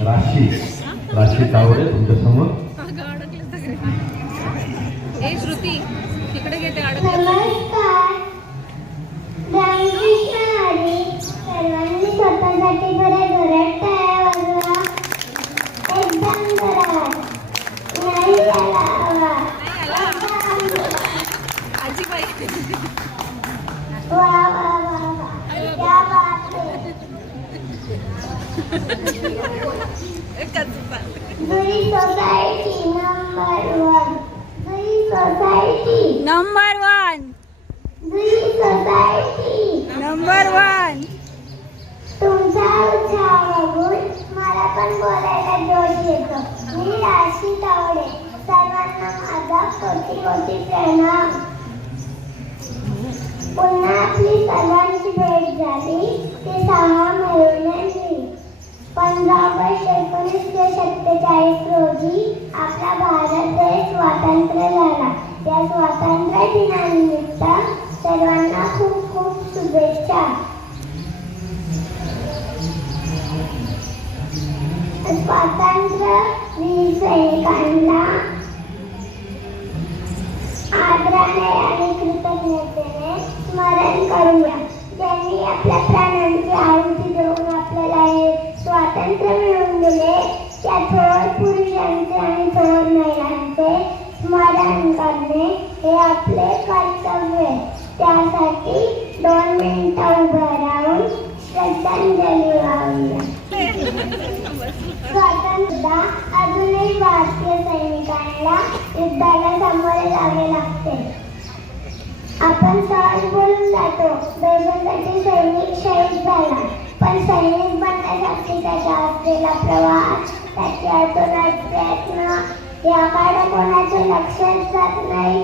राशी तावडे तुमच्या समोर. श्रुती तिकडे घेते नमस्कार. रामकृष्ण हरी. सर्वांनी स्वतःसाठी बरे घरात टाळ्या वाजवा. एकदम जोरात. नाही आला आवाज. आजीबाई. वा वा वा वा. क्या बात है. जुई सोसायटी नंबर 1. जुई सोसायटी नंबर 1. जुई सोसायटी नंबर 1. तुमचा उत्साह बघून मला पण बोलायला जोश येतो. मी राशी तावडे. सर्वांना माझा कोटी कोटी प्रणाम. पुन्हा आपली सर्वांची भेट झाली ती 6 महिन्यांनी. 15 ऑगस्ट 1947 रोजी आपला भारत देश स्वातंत्र्य झाला. या स्वातंत्र्य दिनानिमित्त सर्वांना खूप खूप शुभेच्छा. स्वातंत्र्यवीर सैनिकांना आदराने आणि कृतज्ञतेने स्मरण करूया, ज्यांनी आपल्या प्राणांची आहुती देऊन आपल्याला हे स्वातंत्र्य मिळवून दिले. त्या थोर पुरुषांचे आणि थोर महिलांचे स्मरण करणे हे आपले कर्तव्य. त्यासाठी 2 मिनिटं उभं राहून श्रद्धांजली वाहूया. स्वातंत्र्य अजूनही भारतीय सैनिकांना युद्धाला सामोरे जावे लागते. आपण सहज बोलून जातो, देशासाठी सैनिक शहीद झाला, पण सैनिक बनण्यासाठी त्याचा असलेला प्रवास, त्याचे अतोनात प्रयत्न याकडे कोणाचे लक्षच जात नाही.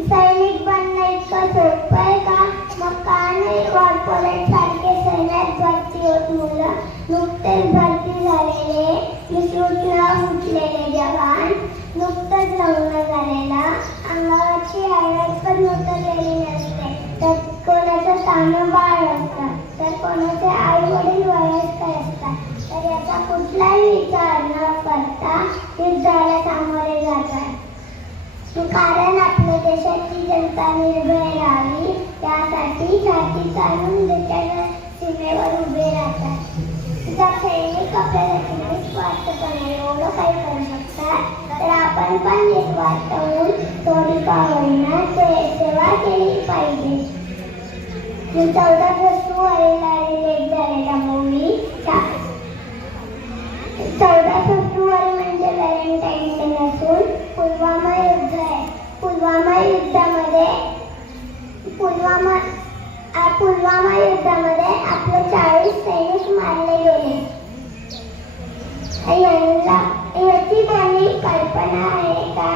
सैनिक बनणं इतकं सोपं आहे का? मग का नाही कॉर्पोरेट सारखे सैन्यात भरती होत मुलं, नुकतेच भरती झालेले, विसरून न उठलेले जवान, नुकतंच लग्न झालेला, अंगावरची हळद पण उतरलेली नसते, तर कोणाचं ताणं बाळ असतं, तर कोणाचे आई वडील वयस्क असतात, तर याचा कुठलाही विचार न करता युद्धाला सामोरे जातात. कारण आपल्या देशाची जनता निर्भय राहावी यासाठी छाती ताणून देशाच्या सीमेवर उभे राहतात. जर सैनिक आपल्यासाठी निस्वार्थपणे एवढं काही करू शकतात, तर आपण पण निस्वार्थ होऊन थोडी का होईना सेवा केली पाहिजे. 14 फेब्रुवारीला रिलीज झालेला मूवी 14 फेब्रुवारी म्हणजे व्हॅलेंटाईन डे नसून पुलवामा युद्ध आहे. पुलवामा युद्धामध्ये आपले 40 सैनिक मारले गेले. याची कोणी कल्पना आहे का?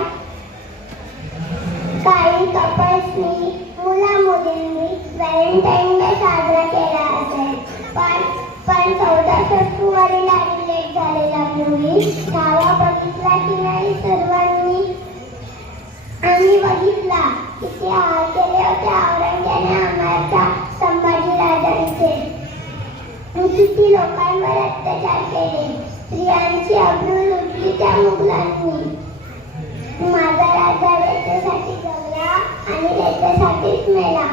काही कपल्सनी मुला मुलींनी व्हॅलेंटाईन डे साजरा केला असेल, पण 14 फेब्रुवारीला रिलीज झालेला मूवी छावा बघितला की नाही सर्वांनी? आम्ही बघितला. किती हाल केले होते औरंगजेबाने आम्हाला संभाजी राजांचे. किती लोकांवर अत्याचार केले. स्त्रियांची अब्रू लुटली त्या मुघलांनी. माझा राजा त्याच्यासाठी जगला आणि त्याच्यासाठीच मेला.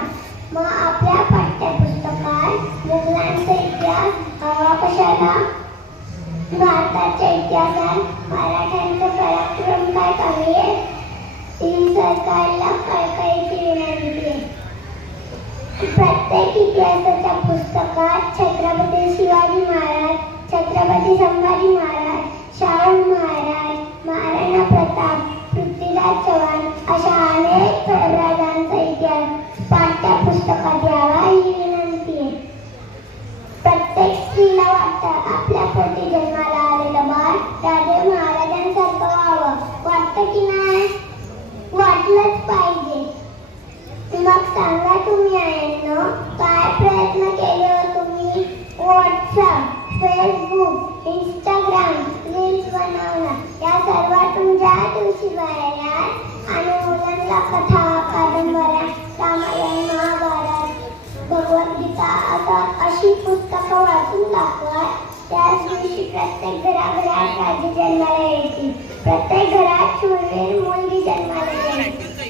मग आपल्या पाठ्यपुस्तकात मुघलांचा इतिहास हवा कशाला? भारताच्या इतिहासात मराठ्यांचा पराक्रम काय कमी आहे? ही सरकारला कळकळीची विनंती आहे. प्रत्येक इतिहासाच्या पुस्तकात छत्रपती शिवाजी महाराज, छत्रपती संभाजी महाराज, शाहू महाराज, महाराणा प्रताप, पृथ्वीराज चव्हाण अशा अनेक राजांचा इतिहास पाठ्यपुस्तकात यावा ही विनंती आहे. प्रत्येक स्त्रीला वाटतं आपल्या पोटी जन्माला आलेलं बाळ राजे महाराजांसारखं व्हावं. वाटतं की नाही? वाटलंच पाहिजे. मग सांगा तुम्ही आयांनो, काय प्रयत्न केले हो तुम्ही? व्हॉट्सअप, फेसबुक, इंस्टाग्राम, रील्स बनवणं या सर्वातून ज्या दिवशी बाहेर याल आणि मुलांना कथा, कादंबऱ्या, रामायण, महाभारत, भगवद्गीता अशी पुस्तकं वाचून दाखवा, त्याच दिवशी प्रत्येक घराघरात राजी जन्माला यायची. प्रत्येक घरात शूरवीर मुलगी जन्माला यायची.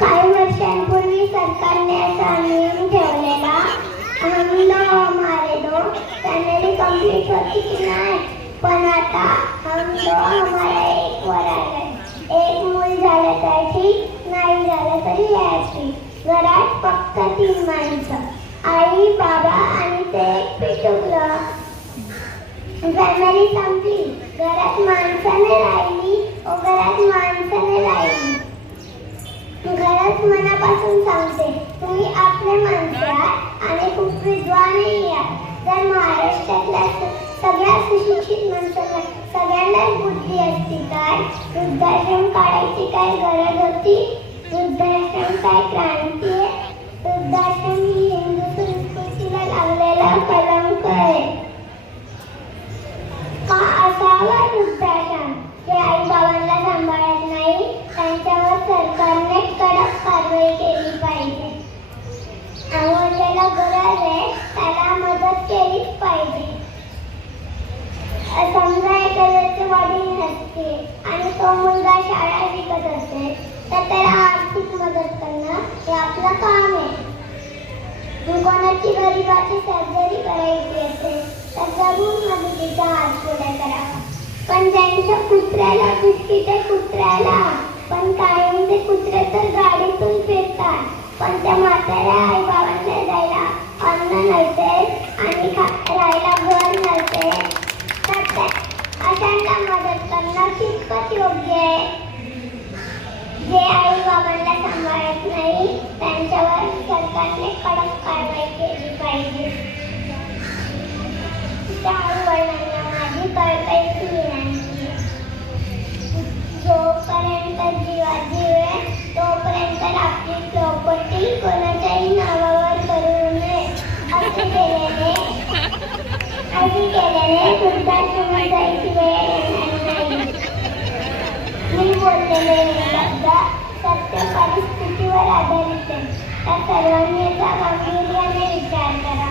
काही वर्षांपूर्वी सरकारने असा नियम ठेवलेला, हम दो हमारे दो फॅमिली कंप्लीट होती की नाही, पण आता हम दो हमारा एक वर आलाय. एक मूल झालं तर ठीक, नाही झालं तरी यायची. घरात फक्त 3 माणसं, आई बाबा आणि ते एक पिटुकलं. फॅमिली संपली. घरात माणसाने राहिली, घरात माणसाने राहिली. घरात मनापासून सांगते, तुम्ही आपले माणसं आहात आणि खूप विद्वानही आहात. जर महाराष्ट्रातल्या सगळ्या सुशिक्षित माणसांना सगळ्यांनाच बुद्धी असती काय वृद्धाश्रम काढायची काय गरज होती? वृद्धाश्रम काय क्रांती आहे? वृद्धाश्रम ही हिंदू संस्कृतीला लागलेला कलंक आहे. का असावा वृद्धाश्रम? जे आई बाबांना सांभाळत नाही त्यांच्यावर सरकारने कडक कारवाई केली पाहिजे. आवडलेला गरज आहे त्याला मदत केलीच पाहिजे. समजा एखाद्याचे वडील नसते आणि तो मुलगा शाळा शिकत असेल तर त्याला आर्थिक मदत करणं हे आपलं काम आहे. कोणाची गरिबाची सर्जरी करायची असेल तर जरूर मदतीचा हात पुढे करावा. पण त्यांच्या कुत्र्याला बिस्किट आहे कुत्र्याला, पण कायम ते कुत्रे तर गाडीतून फिरतात. पण त्या म्हाताऱ्या आई बाबांना जायला अन्न नव्हते आणि राहायला घर नव्हते, तर अशांना मदत करणं कितपत योग्य आहे? जे आई बाबांना सांभाळत नाही त्यांच्यावर सरकारने कडक कारवाई केली पाहिजे. त्यावरणांना माझी कळकळीची विनंती, जोपर्यंत जीवात जीव आहे तोपर्यंत आपली प्रॉपर्टी कोणाच्याही नावावर करू नये. असे केल्याने वृद्धाश्रमात जायची वेळ येणार नाही. मी बोललेले हे शब्द सत्य परिस्थितीवर आधारित आहे. त्या सर्वांनी याचा गांभीर्याने विचार करा.